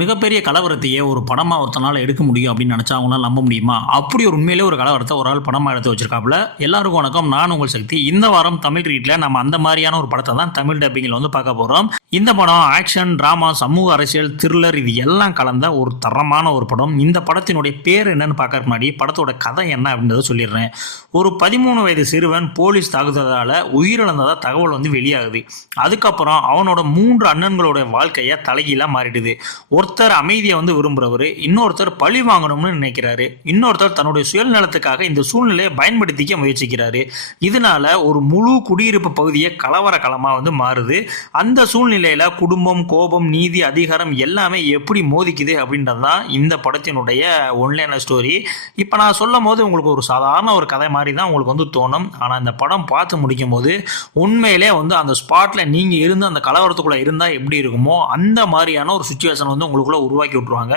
மிகப்பெரிய கலவரத்தையே ஒரு படமா ஒருத்தனால எடுக்க முடியும் அப்படின்னு நினைச்சா அவங்களால நம்ப முடியுமா? அப்படி ஒரு உண்மையிலே ஒரு கலவரத்தை ஒரு ஆள் படமா எடுத்து வச்சிருக்காப்புல. எல்லாருக்கும் வணக்கம், நான் உங்கள் சக்தி. இந்த வாரம் தமிழ் ரீட்ல நம்ம அந்த மாதிரியான ஒரு படத்தை தான் தமிழ் டப்பிங்ல வந்து பார்க்க போறோம். இந்த படம் ஆக்ஷன், டிராமா, சமூக அரசியல், த்ரில்லர் இது எல்லாம் கலந்த ஒரு தரமான ஒரு படம். இந்த படத்தினுடைய பேர் என்னன்னு பார்க்கறதுக்கு முன்னாடி படத்தோட கதை என்ன அப்படின்றத சொல்லிடுறேன். ஒரு 13 வயது சிறுவன் போலீஸ் தாக்குதலால உயிரிழந்ததா தகவல் வந்து வெளியாகுது. அதுக்கப்புறம் அவனோட 3 அண்ணன்களோட வாழ்க்கைய தலைகீழா மாறிடுது. ஒருத்தர் அமைதியை வந்து விரும்புறவர், இன்னொருத்தர் பழி வாங்கணும்னு நினைக்கிறாரு, இன்னொருத்தர் தன்னுடைய சுயநலத்துக்காக இந்த சூழ்நிலையை பயன்படுத்திக்க முயற்சிக்கிறாரு. இதனால ஒரு முழு குடியிருப்பு பகுதியை கலவர களமா வந்து மாறுது. அந்த சூழ்நிலையில குடும்பம், கோபம், நீதி, அதிகாரம் எல்லாமே எப்படி மோதிக்குது அப்படின்றது தான் இந்த படத்தினுடைய ஒன்லைனர் ஸ்டோரி. இப்போ நான் சொல்லும் போது உங்களுக்கு ஒரு சாதாரண ஒரு கதை மாதிரி தான் உங்களுக்கு வந்து தோணும். ஆனால் இந்த படம் பார்த்து முடிக்கும் போது உண்மையிலே வந்து அந்த ஸ்பாட்ல நீங்க இருந்து அந்த கலவரத்துக்குள்ள இருந்தா எப்படி இருக்குமோ அந்த மாதிரியான ஒரு சுச்சுவேஷன் வந்து உங்களுக்குள்ள உருவாக்கி விட்டுருவாங்க.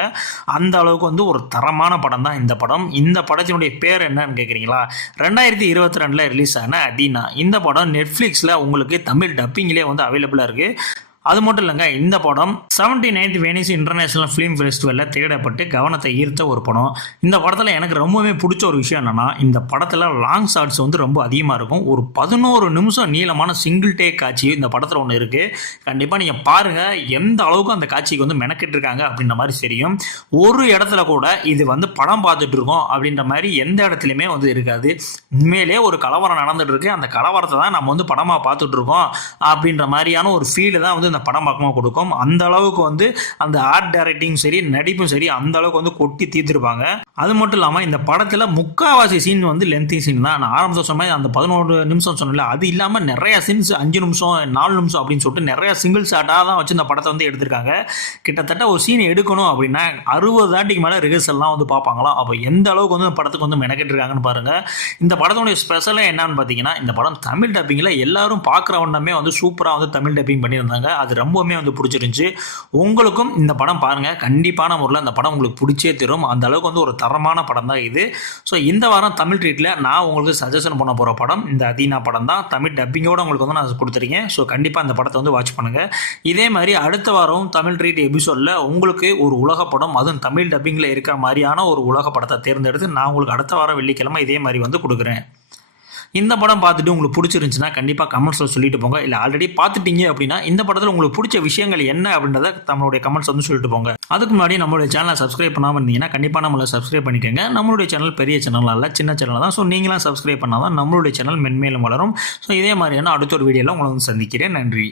அந்த அளவுக்கு வந்து ஒரு தரமான படம் தான் இந்த படம். இந்த படத்தினுடைய பேர் என்னன்னு கேட்குறீங்களா? 2022 ரிலீஸ் ஆன அடினா. இந்த படம் நெட்ஃப்ளிக்ஸில் உங்களுக்கு தமிழ் டப்பிங்லேயே வந்து அவைலபிளாக இருக்குது. அது மட்டும் இல்லைங்க, இந்த படம் 79th வெனிஸ் இன்டர்நேஷனல் ஃபிலிம் ஃபெஸ்டிவலில் தேடப்பட்டு கவனத்தை ஈர்த்த ஒரு படம். இந்த படத்தில் எனக்கு ரொம்பவே பிடிச்ச ஒரு விஷயம் என்னென்னா, இந்த படத்தில் லாங் ஷாட்ஸ் வந்து ரொம்ப அதிகமாக இருக்கும். ஒரு 11 நிமிஷம் நீளமான சிங்கிள் டேக் காட்சி இந்த படத்தில் ஒன்று இருக்குது. கண்டிப்பாக நீங்கள் பாருங்கள், எந்த அளவுக்கு அந்த காட்சிக்கு வந்து மெனக்கிட்டு இருக்காங்க அப்படின்ற மாதிரி தெரியும். ஒரு இடத்துல கூட இது வந்து படம் பார்த்துட்டு இருக்கோம் அப்படின்ற மாதிரி எந்த இடத்துலையுமே வந்து இருக்காது. உண்மையிலே ஒரு கலவரம் நடந்துட்டு இருக்கு, அந்த கலவரத்தை தான் நம்ம வந்து படமாக பார்த்துட்டு இருக்கோம் அப்படின்ற மாதிரியான ஒரு ஃபீல் தான் வந்து படம் பார்க்கும்போது கொடுக்கும். அந்த அளவுக்கு வந்து அந்த ஆர்ட் டைரக்டிங் சரி, நடிப்பும் சரி, அந்த அளவுக்கு வந்து கொட்டி தீர்த்திருப்பாங்க. அது மட்டும் இல்லாமல் இந்த படத்தில் முக்காவாசி சீன் வந்து லென்த்தி சீன் தான். நான் ஆரம்பத்தில் சொன்ன அந்த 11 நிமிஷம் சொன்னல, அது இல்லாமல் நிறைய சீன்ஸ் 5 நிமிஷம் 4 நிமிஷம் அப்படின்னு சொல்லிட்டு நிறைய சிங்கிள் ஷாட்டாக தான் வச்சு இந்த படத்தை வந்து எடுத்திருக்காங்க. கிட்டத்தட்ட ஒரு சீன் எடுக்கணும் அப்படின்னா 60 தாட்டிக்கு மேலே ரிஹர்சல்லாம் வந்து பார்ப்பாங்களாம். அப்போ எந்த அளவுக்கு வந்து படத்துக்கு வந்து மெனக்கிட்டு இருக்காங்கன்னு பாருங்க. இந்த படத்துடைய ஸ்பெஷலாக என்னன்னு பார்த்தீங்கன்னா, இந்த படம் தமிழ் டப்பிங்கில் எல்லாரும் பார்க்குறவண்டமே வந்து சூப்பராக வந்து தமிழ் டப்பிங் பண்ணியிருந்தாங்க. அது ரொம்பவுமே வந்து பிடிச்சிருந்துச்சு. உங்களுக்கும் இந்த படம் பாருங்க, கண்டிப்பான முறையில் இந்த படம் உங்களுக்கு பிடிச்சே தரும். அந்த அளவுக்கு வந்து ஒரு தரமான படம் தான் இது. ஸோ இந்த வாரம் தமிழ் ட்ரீட்ல நான் உங்களுக்கு சஜஷன் பண்ண போகிற படம் இந்த அதீனா படம் தான். தமிழ் டப்பிங்கோட உங்களுக்கு வந்து நான் கொடுத்துருக்கேன். ஸோ கண்டிப்பாக இந்த படத்தை வந்து வாட்ச் பண்ணுங்க. இதே மாதிரி அடுத்த வாரம் தமிழ் ட்ரீட் எபிசோடில் உங்களுக்கு ஒரு உலக படம், அதுவும் தமிழ் டப்பிங்கில் இருக்கிற மாதிரியான ஒரு உலக படத்தை தேர்ந்தெடுத்து நான் உங்களுக்கு அடுத்த வாரம் வெள்ளிக்கிழமை இதே மாதிரி வந்து கொடுக்குறேன். இந்த படம் பார்த்துட்டு உங்களுக்கு பிடிச்சிருந்துச்சுன்னா கண்டிப்பாக கமெண்ட்ஸில் சொல்லிட்டு போங்க. இல்லை ஆல்ரெடி பார்த்துட்டீங்க அப்படின்னா இந்த படத்தில் உங்களுக்கு பிடிச்ச விஷயங்கள் என்ன அப்படின்றத நம்மளுடைய கமெண்ட்ஸ் வந்து சொல்லிட்டு போங்க. அதுக்கு முன்னாடி நம்மளுடைய சேனலை சப்ஸ்கிரைப் பண்ணாமல் இருந்தீங்கன்னா கண்டிப்பாக நம்மளை சப்ஸ்கிரைப் பண்ணிக்கோங்க. நம்மளுடைய சேனல் பெரிய சேனல் அல்ல, சின்ன சேனல் தான். ஸோ நீங்களாம் சப்ஸ்கிரைப் பண்ணால் தான் நம்மளுடைய சேனல் மென்மேலும் வளரும். ஸோ இதே மாதிரியான அடுத்த ஒரு வீடியோவில் உங்களை வந்து சந்திக்கிறேன். நன்றி.